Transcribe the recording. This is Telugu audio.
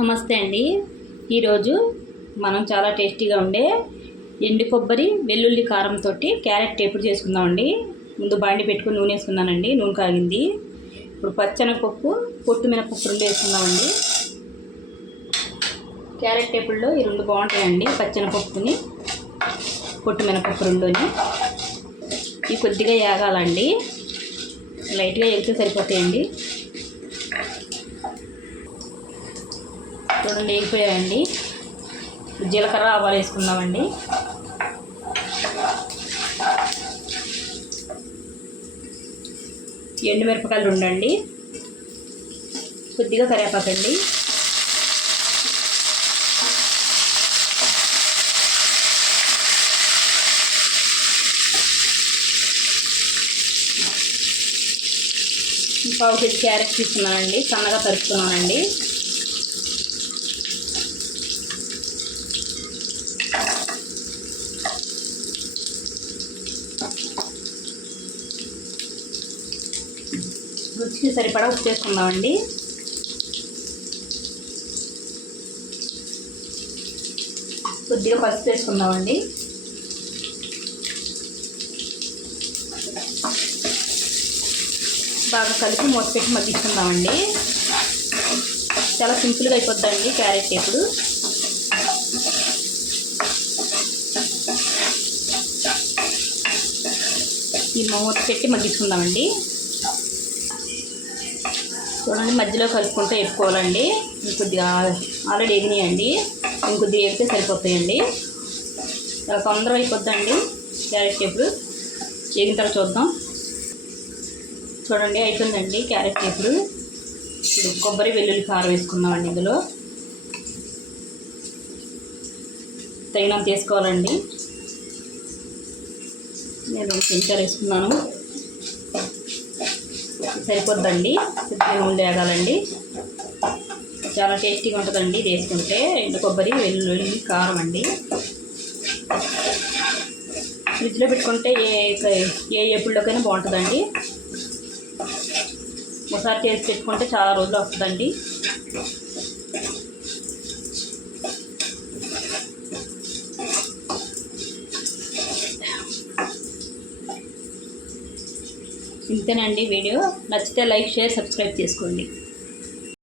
నమస్తే అండి. ఈరోజు మనం చాలా టేస్టీగా ఉండే ఎండు కొబ్బరి వెల్లుల్లి కారంతో క్యారెట్ టేపుడు చేసుకుందామండి ముందు బాండి పెట్టుకుని నూనె వేసుకున్నానండి నూనె కాగింది. ఇప్పుడు పచ్చనపప్పు పొట్టు మినపప్పు రెండు వేసుకుందామండి క్యారెట్ టేపుల్లో ఈ రెండు బాగుంటాయండి పచ్చనపప్పుని పొట్టు మినపప్పు రెండుని. ఇవి కొద్దిగా ఏగాలండి. లైట్గా ఎగితే సరిపోతాయండి. చూడండి వేగిపోయాయండి జీలకర్ర ఆవాలు వేసుకుందామండి. ఎండుమిరపకాయలు రెండండి. కొద్దిగా కరివేపాకండి పావు కేజీ క్యారెట్ తీసుకున్నానండి. సన్నగా తరుపుతున్నానండి రుచికి సరిపడా ఉప్పు వేసుకుందామండి. కొద్దిగా పసుపు వేసుకుందామండి. బాగా కలిపి మూత పెట్టి మగ్గిస్తుందామండి చాలా సింపుల్గా అయిపోద్దండి క్యారెట్ ఇప్పుడు ఈ మూత పెట్టి మగ్గించుకుందామండి చూడండి మధ్యలో కలుపుకుంటూ వేసుకోవాలండి కొద్దిగా ఆల్రెడీ ఎగినాయండి ఇంకొద్దిగా వేగితే సరిపోతాయండి. చాలా తొందరగా అయిపోద్దండి. క్యారెట్ టేపులు వేగిన తర్వాత చూద్దాం. చూడండి అయిపోయిందండి క్యారెట్ టేపులు ఇప్పుడు కొబ్బరి వెల్లుల్లి కారం వేసుకుందామండి ఇందులో. తగినంత వేసుకోవాలండి. నేను చెంచాలు వేసుకున్నాను. సరిపోద్దండి. కొద్దిగా నూనె వేగాలండి చాలా టేస్టీగా ఉంటుందండి ఇది వేసుకుంటే. ఎండు కొబ్బరి వెల్లుల్లి కారం అండి. ఫ్రిడ్జ్లో పెట్టుకుంటే ఏ ఏ ఎప్పుడులోకైనా బాగుంటుందండి. ఒకసారి చేసి పెట్టుకుంటే చాలా రోజులు వస్తుందండి. ఇంతేనండి వీడియో. నచ్చితే లైక్ షేర్ సబ్స్క్రైబ్ చేసుకోండి.